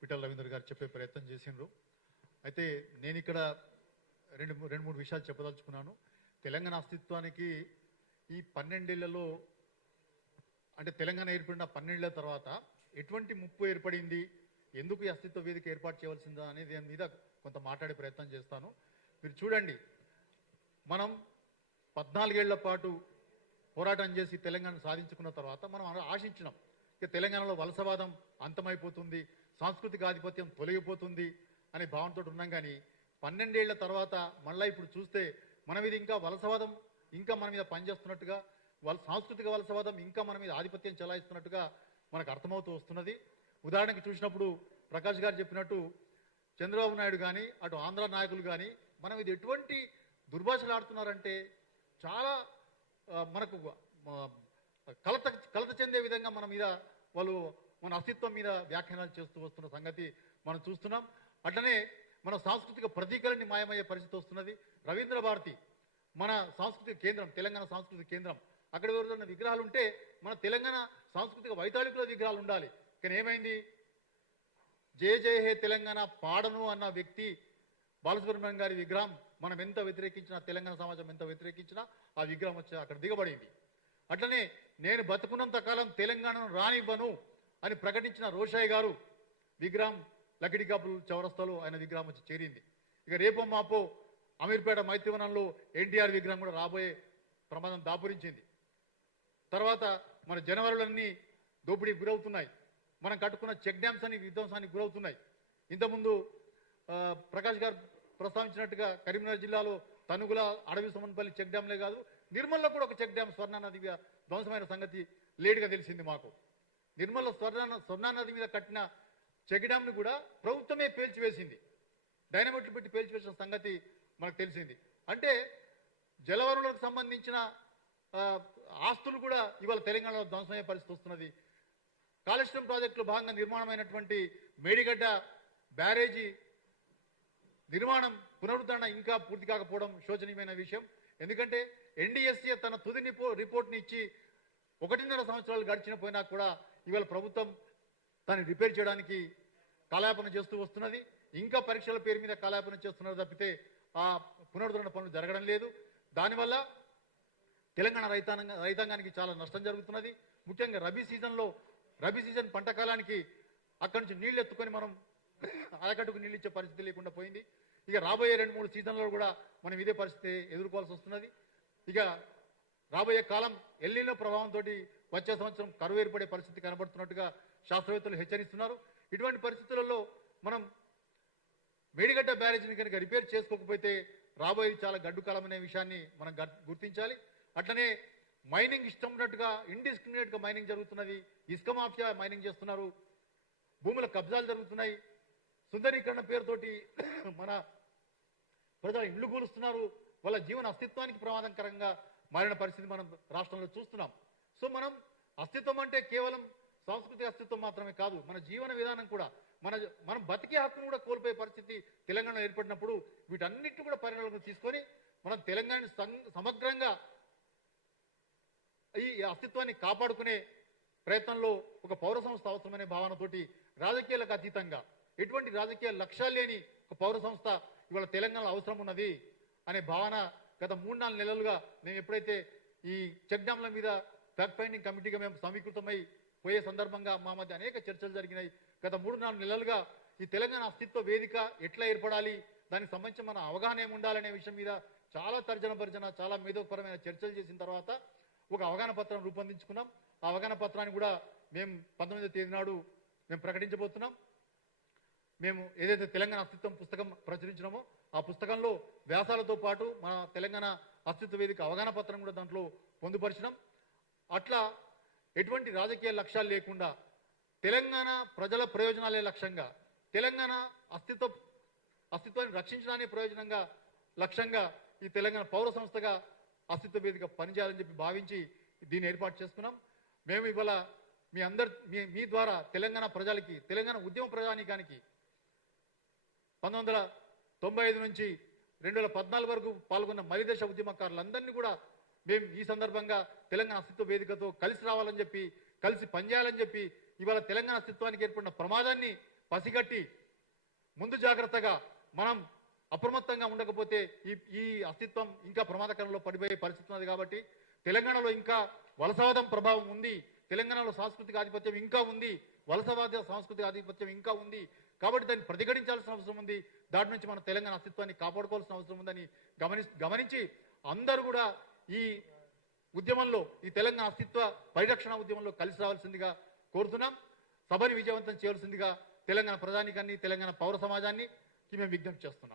పిట్టల రవీంద్ర గారు చెప్పే ప్రయత్నం చేసిండ్రు. అయితే నేను ఇక్కడ రెండు మూడు విషయాలు చెప్పదలుచుకున్నాను. తెలంగాణ అస్తిత్వానికి ఈ 12 ఏళ్లలో అంటే తెలంగాణ ఏర్పడిన 12 ఏళ్ల తర్వాత ఎటువంటి ముప్పు ఏర్పడింది, ఎందుకు ఈ అస్తిత్వ వేదిక ఏర్పాటు చేయవలసిందా అనే దాని మీద కొంత మాట్లాడే ప్రయత్నం చేస్తాను. మీరు చూడండి, మనం 14 ఏళ్ల పాటు పోరాటం చేసి తెలంగాణ సాధించుకున్న తర్వాత మనం ఆశించినాం ఇక తెలంగాణలో వలసవాదం అంతమైపోతుంది, సాంస్కృతిక ఆధిపత్యం తొలగిపోతుంది అనే భావనతో ఉన్నాం. కానీ 12 ఏళ్ల తర్వాత మళ్ళీ ఇప్పుడు చూస్తే మన మీద ఇంకా వలసవాదం ఇంకా మన మీద పనిచేస్తున్నట్టుగా, సాంస్కృతిక వలసవాదం ఇంకా మన మీద ఆధిపత్యం చెలాయిస్తున్నట్టుగా మనకు అర్థమవుతూ వస్తున్నది. ఉదాహరణకి చూసినప్పుడు ప్రకాష్ గారు చెప్పినట్టు చంద్రబాబు నాయుడు కానీ అటు ఆంధ్ర నాయకులు కానీ మన మీద ఎటువంటి దుర్భాషలు ఆడుతున్నారంటే చాలా మనకు కలత చెందే విధంగా మన మీద వాళ్ళు మన అస్తిత్వం మీద వ్యాఖ్యానాలు చేస్తూ వస్తున్న సంగతి మనం చూస్తున్నాం. అట్లనే మన సాంస్కృతిక ప్రతీకలన్నీ మాయమయ్యే పరిస్థితి వస్తున్నది. రవీంద్ర భారతి మన సాంస్కృతిక కేంద్రం, తెలంగాణ సాంస్కృతిక కేంద్రం, అక్కడ ఎవరైనా విగ్రహాలు ఉంటే మన తెలంగాణ సాంస్కృతిక వైతాళికుల విగ్రహాలు ఉండాలి. కానీ ఏమైంది, జయ జయ హే తెలంగాణ పాడను అన్న వ్యక్తి బాలసుబ్రహ్మణ్యం గారి విగ్రహం మనం ఎంత వ్యతిరేకించినా, తెలంగాణ సమాజం ఎంత వ్యతిరేకించినా ఆ విగ్రహం వచ్చి అక్కడ దిగబడింది. అట్లనే నేను బతుకున్నంత కాలం తెలంగాణను రానివ్వను అని ప్రకటించిన రోషయ్య గారు విగ్రహం లకిడికాపుల్ చౌరస్తాలో ఆయన విగ్రహం వచ్చి చేరింది. ఇక రేపో మాపో అమీర్పేట మైత్రివనంలో ఎన్టీఆర్ విగ్రహం కూడా రాబోయే ప్రమాదం దాపురించింది. తర్వాత మన జనవరులన్నీ దోపిడీకి గురవుతున్నాయి. మనం కట్టుకున్న చెక్ డ్యామ్స్ అని విధ్వంసానికి గురవుతున్నాయి. ఇంతకుముందు ప్రకాష్ గారు ప్రస్తావించినట్టుగా కరీంనగర్ జిల్లాలో తనుగుల, అడవి సుమన్పల్లి చెక్ డ్యాంలే కాదు, నిర్మల్లో కూడా ఒక చెక్ డ్యామ్ స్వర్ణానదిగా ధ్వంసమైన సంగతి లేటుగా తెలిసింది మాకు. నిర్మల్లో స్వర్ణానది మీద కట్టిన చెక్ డ్యామ్ను కూడా ప్రభుత్వమే పేల్చివేసింది, డైనమిట్లు పెట్టి పేల్చివేసిన సంగతి మనకు తెలిసింది. అంటే జలవనరులకు సంబంధించిన ఆస్తులు కూడా ఇవాళ తెలంగాణలో ధ్వంసమయ్యే పరిస్థితి వస్తున్నది. కాళేశ్వరం ప్రాజెక్టులో భాగంగా నిర్మాణమైనటువంటి మేడిగడ్డ బ్యారేజీ నిర్మాణం పునరుద్ధరణ ఇంకా పూర్తి కాకపోవడం శోచనీయమైన విషయం. ఎందుకంటే ఎన్డీఎస్ఏ తన తుది రిపోర్ట్ని ఇచ్చి 1.5 సంవత్సరాలు గడిచిన పోయినా కూడా ఇవాళ ప్రభుత్వం దాన్ని రిపేర్ చేయడానికి కాలయాపన చేస్తూ వస్తున్నది. ఇంకా పరీక్షల పేరు మీద కాలయాపన చేస్తున్నారు తప్పితే ఆ పునరుద్ధరణ పనులు జరగడం లేదు. దానివల్ల తెలంగాణ రైతాంగానికి చాలా నష్టం జరుగుతున్నది. ముఖ్యంగా రబీ సీజన్ పంట కాలానికి అక్కడి నుంచి నీళ్లు ఎత్తుకొని మనం ఆయకట్టుకు నీళ్ళు ఇచ్చే పరిస్థితి లేకుండా పోయింది. ఇక రాబోయే 2-3 సీజన్లలో కూడా మనం ఇదే పరిస్థితి ఎదుర్కోవాల్సి వస్తున్నది. ఇక రాబోయే కాలం ఎల్నినో ప్రభావంతో వచ్చే సంవత్సరం కరువు ఏర్పడే పరిస్థితి కనబడుతున్నట్టుగా శాస్త్రవేత్తలు హెచ్చరిస్తున్నారు. ఇటువంటి పరిస్థితులలో మనం మేడిగడ్డ బ్యారేజీని కనుక రిపేర్ చేసుకోకపోతే రాబోయేది చాలా గడ్డు కాలం అనే విషయాన్ని మనం గుర్తించాలి. అట్లనే మైనింగ్ ఇష్టం ఉన్నట్టుగా ఇండిస్క్రిమినేట్గా మైనింగ్ జరుగుతున్నది. ఇసుక మాఫియా మైనింగ్ చేస్తున్నారు, భూముల కబ్జాలు జరుగుతున్నాయి, సుందరీకరణ పేరుతోటి మన ప్రజల ఇళ్లు కూలుస్తున్నారు, వాళ్ళ జీవన అస్తిత్వానికి ప్రమాదకరంగా మారిన పరిస్థితి మనం రాష్ట్రంలో చూస్తున్నాం. సో మనం అస్తిత్వం అంటే కేవలం సాంస్కృతిక అస్తిత్వం మాత్రమే కాదు, మన జీవన విధానం కూడా, మనం బతికే హక్కును కూడా కోల్పోయే పరిస్థితి తెలంగాణలో ఏర్పడినప్పుడు వీటన్నిటిని కూడా పరిగణలోకి తీసుకొని మనం తెలంగాణని సమగ్రంగా ఈ అస్తిత్వాన్ని కాపాడుకునే ప్రయత్నంలో ఒక పౌర సంస్థ అవసరమనే భావనతోటి రాజకీయాలకు అతీతంగా ఎటువంటి రాజకీయ లక్ష్యాలు లేని ఒక పౌర సంస్థ ఇవాళ తెలంగాణలో అవసరం ఉన్నది అనే భావన గత 3-4 నెలలుగా మేము ఎప్పుడైతే ఈ చెక్ డ్యాంల మీద ఫ్యాక్ట్ ఫైండింగ్ కమిటీగా మేము సమీకృతమై పోయే సందర్భంగా మా మధ్య అనేక చర్చలు జరిగినాయి. గత 3-4 నెలలుగా ఈ తెలంగాణ అస్తిత్వ వేదిక ఎట్లా ఏర్పడాలి, దానికి సంబంధించి మన అవగాహన ఏమి ఉండాలనే విషయం మీద చాలా తర్జన చాలా మేధోపరమైన చర్చలు చేసిన తర్వాత ఒక అవగాహన పత్రం రూపొందించుకున్నాం. ఆ అవగాహన పత్రాన్ని కూడా మేము 19వ తేదీ నాడు మేము ప్రకటించబోతున్నాం. మేము ఏదైతే తెలంగాణ అస్తిత్వం పుస్తకం ప్రచురించినామో ఆ పుస్తకంలో వ్యాసాలతో పాటు మన తెలంగాణ అస్తిత్వ వేదిక అవగాహన పత్రం కూడా దాంట్లో పొందుపరిచినాం. అట్లా ఎటువంటి రాజకీయ లక్ష్యాలు లేకుండా తెలంగాణ ప్రజల ప్రయోజనాలే లక్ష్యంగా, తెలంగాణ అస్తిత్వాన్ని రక్షించడానే ప్రయోజనంగా లక్ష్యంగా ఈ తెలంగాణ పౌర సంస్థగా అస్తిత్వ వేదిక పనిచేయాలని చెప్పి భావించి దీన్ని ఏర్పాటు చేసుకున్నాం. మేము ఇవాళ మీ ద్వారా తెలంగాణ ప్రజలకి, తెలంగాణ ఉద్యమ ప్రజానీకానికి 1995 నుంచి 2014 వరకు పాల్గొన్న మలిదశ ఉద్యమకారులందరినీ కూడా మేము ఈ సందర్భంగా తెలంగాణ అస్తిత్వ వేదికతో కలిసి రావాలని చెప్పి, కలిసి పనిచేయాలని చెప్పి, ఇవాళ తెలంగాణ అస్తిత్వానికి ఏర్పడిన ప్రమాదాన్ని పసిగట్టి ముందు జాగ్రత్తగా మనం అప్రమత్తంగా ఉండకపోతే ఈ అస్తిత్వం ఇంకా ప్రమాదకరంలో పడిపోయే పరిస్థితి ఉన్నది. కాబట్టి తెలంగాణలో ఇంకా వలసవాదం ప్రభావం ఉంది, తెలంగాణలో సాంస్కృతిక ఆధిపత్యం ఇంకా ఉంది, వలసవాద సాంస్కృతిక ఆధిపత్యం ఇంకా ఉంది. కాబట్టి దాన్ని ప్రతిఘటించాల్సిన అవసరం ఉంది. దాని నుంచి మన తెలంగాణ అస్తిత్వాన్ని కాపాడుకోవాల్సిన అవసరం ఉందని గమనించి అందరూ కూడా ఈ ఉద్యమంలో, ఈ తెలంగాణ అస్తిత్వ పరిరక్షణ ఉద్యమంలో కలిసి రావాల్సిందిగా కోరుతున్నాం. సభని విజయవంతం చేయాల్సిందిగా తెలంగాణ ప్రజానికాన్ని, తెలంగాణ పౌర సమాజాన్ని మేము విజ్ఞప్తి చేస్తున్నాం.